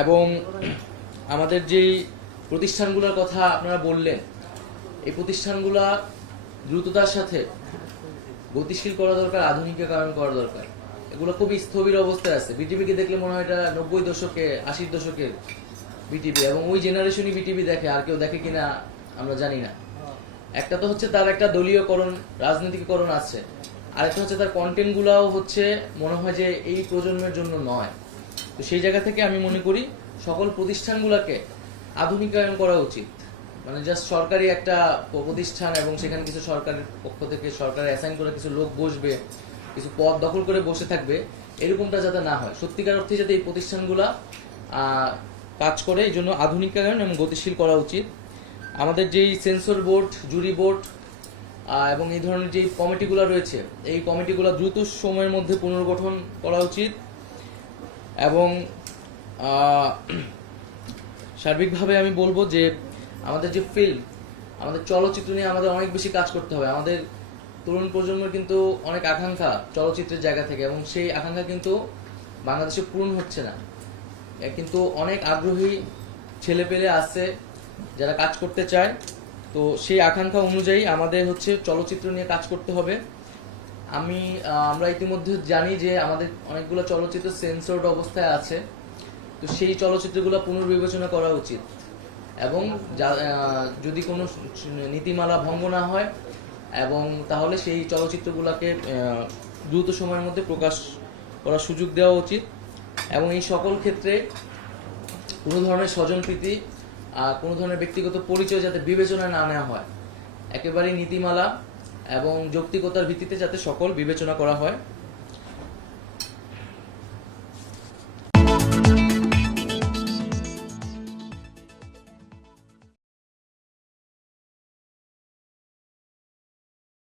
এবং আমাদের যেই প্রতিষ্ঠানগুলোর কথা আপনারা বললেন, এই প্রতিষ্ঠানগুলা দ্রুততার সাথে গতিশীল করা দরকার, আধুনিকীকরণ করা দরকার। এগুলো খুবই স্থবির অবস্থায় আছে। বিটিভিকে দেখলে মনে হয় এটা 90 দশকে 80 দশকের বিটিভি, এবং ওই জেনারেশনই বিটিভি দেখে, আর কেউ দেখে কিনা আমরা জানি না। একটা তো হচ্ছে তার একটা দলীয়করণ, রাজনীতিকরণ আছে, আর একটা হচ্ছে তার কন্টেন্টগুলোও হচ্ছে মনে হয় যে এই প্রজন্মের জন্য নয়। তো সেই জায়গা থেকে আমি মনে করি সকল প্রতিষ্ঠানগুলোকে আধুনিকায়ন করা উচিত। মানে জাস্ট সরকারি একটা প্রতিষ্ঠান এবং সেখানে কিছু সরকারের পক্ষ থেকে সরকার অ্যাসাইন করে কিছু লোক বসবে, কিছু পদ দখল করে বসে থাকবে, এরকমটা যাতে না হয়। সত্যিকার অর্থে যাতে এই প্রতিষ্ঠানগুলা কাজ করে, এই জন্য আধুনিকায়ন এবং গতিশীল করা উচিত। আমাদের যেই সেন্সর বোর্ড, জুরি বোর্ড এবং এই ধরনের যেই কমিটিগুলো রয়েছে, এই কমিটিগুলো দ্রুত সময়ের মধ্যে পুনর্গঠন করা উচিত। এবং সার্বিকভাবে আমি বলবো যে আমাদের যে ফিল্ম, আমাদের চলচ্চিত্র নিয়ে আমাদের অনেক বেশি কাজ করতে হবে। আমাদের তরুণ প্রজন্মের কিন্তু অনেক আকাঙ্ক্ষা চলচ্চিত্রের জায়গা থেকে, এবং সেই আকাঙ্ক্ষা কিন্তু বাংলাদেশে পূরণ হচ্ছে না। কিন্তু অনেক আগ্রহী ছেলেপেলে আছে যারা কাজ করতে চায়। তো সেই আকাঙ্ক্ষা অনুযায়ী আমাদের হচ্ছে চলচ্চিত্র নিয়ে কাজ করতে হবে। আমরা ইতিমধ্যে জানি যে আমাদের অনেকগুলো চলচ্চিত্র সেন্সরড অবস্থায় আছে। তো সেই চলচ্চিত্রগুলো পুনর্বিবেচনা করা উচিত, এবং যদি কোনো নীতিমালা ভঙ্গ না হয়, এবং তাহলে সেই চলচ্চিত্রগুলোকে দ্রুত সময়ের মধ্যে প্রকাশ করার সুযোগ দেওয়া উচিত। এবং এই সকল ক্ষেত্রে কোনো ধরনের স্বজনপ্রীতি, কোনো ধরনের ব্যক্তিগত পরিচয় যাতে বিবেচনায় না নেওয়া হয়, একেবারেই নীতিমালা এবং যৌক্তিকতার ভিত্তিতে যাতে সকল বিবেচনা করা হয়।